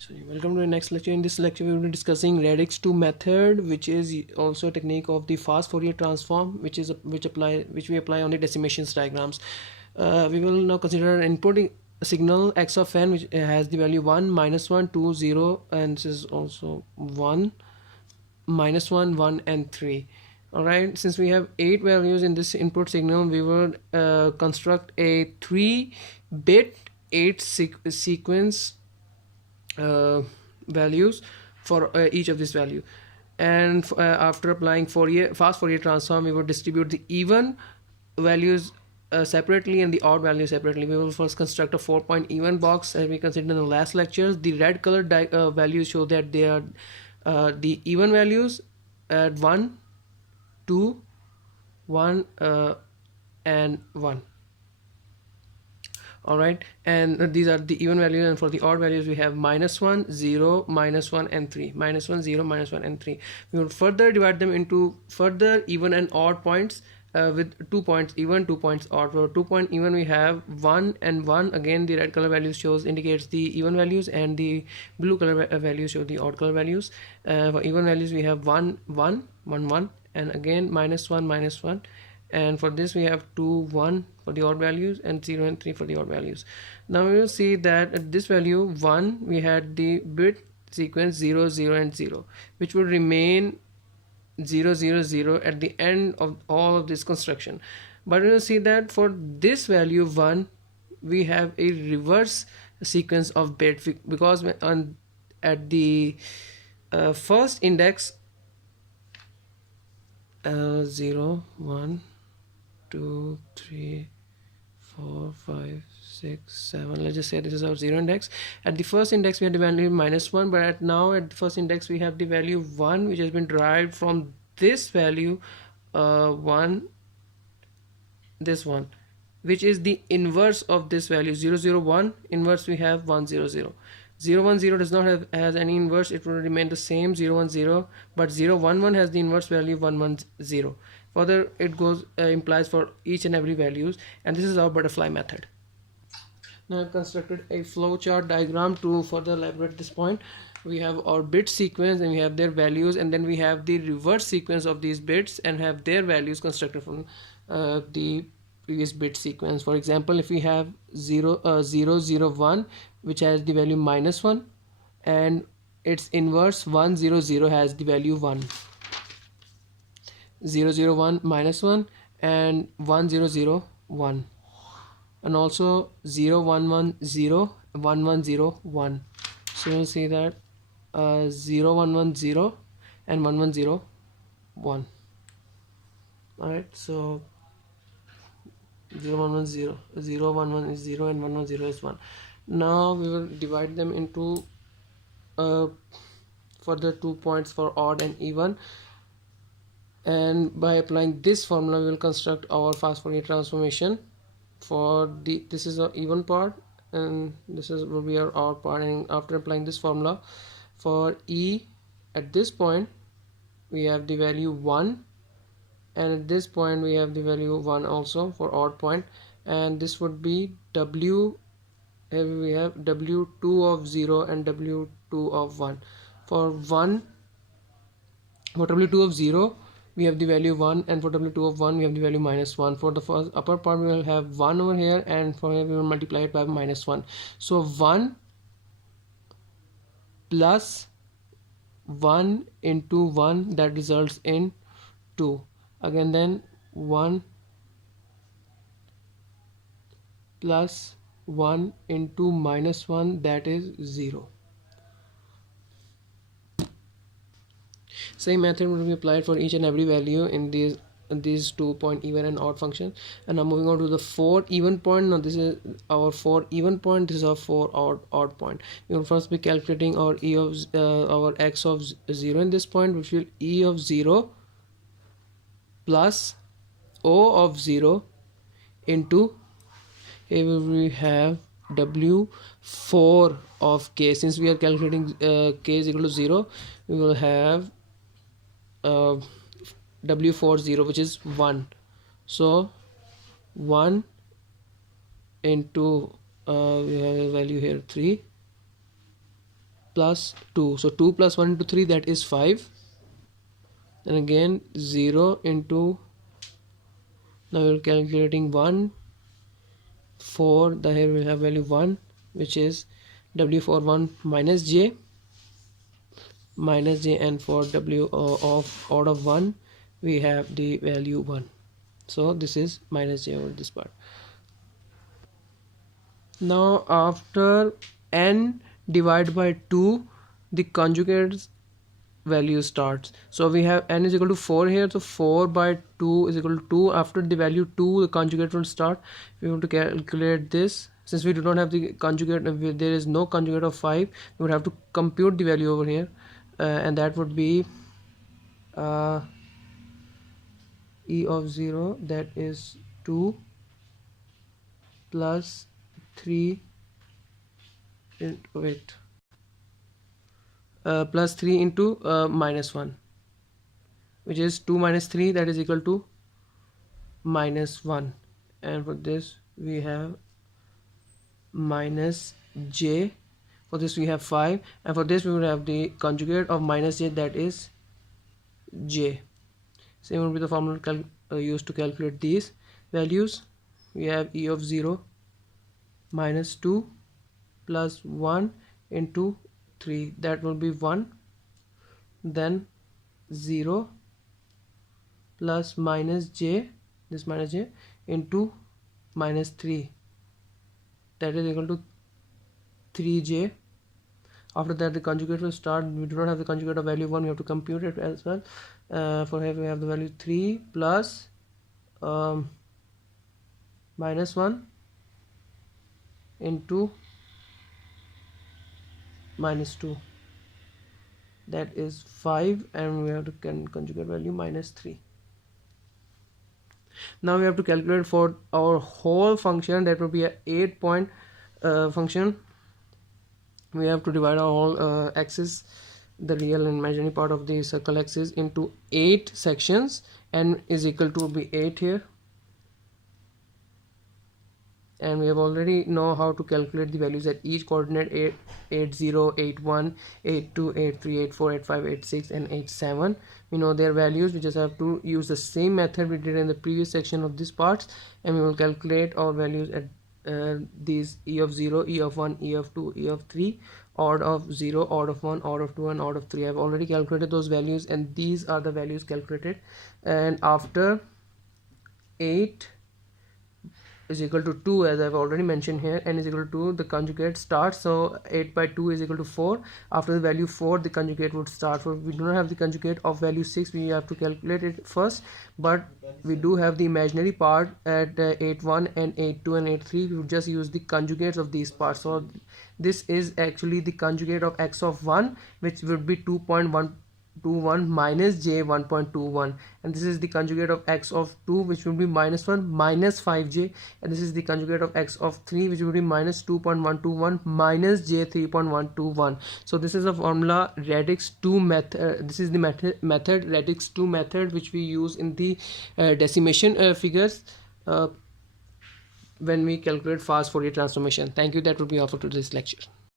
So welcome to the next lecture. In this lecture we will be discussing radix 2 method, which is also a technique of the fast Fourier transform, which we apply on the decimations diagrams. We will now consider input signal x of n, which has the value 1, -1, 2, 0, and this is also 1, -1, 1, and 3. Alright, since we have 8 values in this input signal, we will construct a 3-bit 8 sequence values for each of this value, and after applying fast Fourier transform, we will distribute the even values separately and the odd values separately. We will first construct a 4-point even box as we considered in the last lectures. The red colored values show that they are the even values at 1, 2, 1, and 1. Alright, and these are the even values, and for the odd values we have -1, 0, -1, and 3. -1, 0, -1, and 3. We will further divide them into further even and odd points with 2 points even, 2 points odd. For 2-point even we have 1 and 1. Again, the red color values indicates the even values, and the blue color values show the odd color values. For even values we have 1, 1, 1, 1, and again -1, -1. And for this we have 2, 1 for the odd values, and 0 and 3 for the odd values. Now we will see that at this value 1 we had the bit sequence 0, 0, and 0, which will remain 0, 0, 0 at the end of all of this construction. But we will see that for this value 1 we have a reverse sequence of bits, because at the first index 0, 1, 2, 3, 4, 5, 6, 7. Let's just say this is our 0 index. At the first index we had the value -1, but now at the first index we have the value 1, which has been derived from this value 1, this one, which is the inverse of this value 0, 0, 1. Inverse we have 1, 0, 0. 0, 1, 0 does not has any inverse. It will remain the same 0, 1, 0, but 0, 1, 1 has the inverse value 1, 1, 0. Further it goes implies for each and every values, and this is our butterfly method. Now I've constructed a flowchart diagram to further elaborate this point. We have our bit sequence and we have their values, and then we have the reverse sequence of these bits and have their values constructed from the previous bit sequence. For example, if we have 0, 0, 0, 1, which has the value -1, and its inverse 1, 0, 0 has the value 1. 0, 0, 1, -1, and 1, 0, 0, 1, and also 0, 1, 1, 0, 1, 1, 0, 1. So you'll see that 0, 1, 1, 0, and 1, 1, 0, 1. Alright, so 0, 1, 1, 0, 0, 1, 1 is 0, and 1, 1, 0 is 1. Now we will divide them into further 2 points for odd and even, and by applying this formula we will construct our fast Fourier transformation. For this is our even part, and this will be our odd part. And after applying this formula for E, at this point we have the value 1, and at this point we have the value 1 also for odd point, and this would be W. Here we have W2 of 0 and W2 of 1. For W2 of 0 we have the value 1, and for W2 of 1 we have the value -1. For the first upper part we will have 1 over here, and for here we will multiply it by -1. So 1 plus 1 into 1, that results in 2. Again then 1 plus 1 into -1, that is 0. Same method will be applied for each and every value in these 2-point even and odd function. And now moving on to the 4 even point. Now this is our 4 even point, this is our 4 odd point. We will first be calculating our our x of 0 in this point, which will E of 0 plus O of 0 into, here we have W4 of k. Since we are calculating k is equal to 0, we will have W4 0, which is 1. So 1 into we have a value here 3 plus 2. So 2 plus 1 into 3, that is 5. And again 0 into, now we're calculating 1, 4, the here we have value 1, which is w for 1 minus j, and for w of odd of 1 we have the value 1. So this is minus j over this part. Now after n divided by 2, the conjugate value starts. So we have n is equal to 4 here, so 4 by 2 is equal to 2. After the value 2, the conjugate will start. We want to calculate this. Since we do not have the conjugate, there is no conjugate of 5, we would have to compute the value over here, and that would be e of 0, that is 2 plus 3 wait plus 3 into minus 1, which is 2 minus 3, that is equal to minus 1. And for this we have minus j. For this we have 5, and for this we would have the conjugate of minus j, that is j. Same will be the formula used to calculate these values. We have e of 0 minus 2 plus 1 into 3, that will be 1, then 0 plus minus j, this minus j, into minus 3, that is equal to 3j. After that the conjugate will start. We do not have the conjugate of value 1, we have to compute it as well. For here we have the value 3 plus minus 1 into minus 2, that is 5, and we have to conjugate value minus 3. Now we have to calculate for our whole function, that will be a 8-point function. We have to divide our whole axis, the real and imaginary part of the circle axis, into 8 sections. N is equal to be 8 here, and we have already know how to calculate the values at each coordinate: 8, 8, 0, 8, 1, 8, 2, 8, 3, 8, 4, 8, 5, 8, 6, and 8, 7. We know their values. We just have to use the same method we did in the previous section of this parts, and we will calculate our values at these e of 0, e of 1, e of 2, e of 3, odd of 0, odd of 1, odd of 2, and odd of 3. I have already calculated those values, and these are the values calculated. And after 8 is equal to 2, as I've already mentioned here, n is equal to 2, the conjugate starts. So 8 by 2 is equal to 4. After the value 4, the conjugate would start. For we do not have the conjugate of value 6, we have to calculate it first, but we do have the imaginary part at 8.1 and 8.2 and 8.3. we would just use the conjugates of these parts. So this is actually the conjugate of x of 1, which would be 2.121 minus j 1.21, and this is the conjugate of x of 2, which will be minus 1 minus 5j, and this is the conjugate of x of 3, which will be minus 2.121 minus j 3.121. so this is a formula radix 2 method. This is the method radix 2 method, which we use in the decimation figures when we calculate fast Fourier transformation. Thank you. That would be all for today's lecture.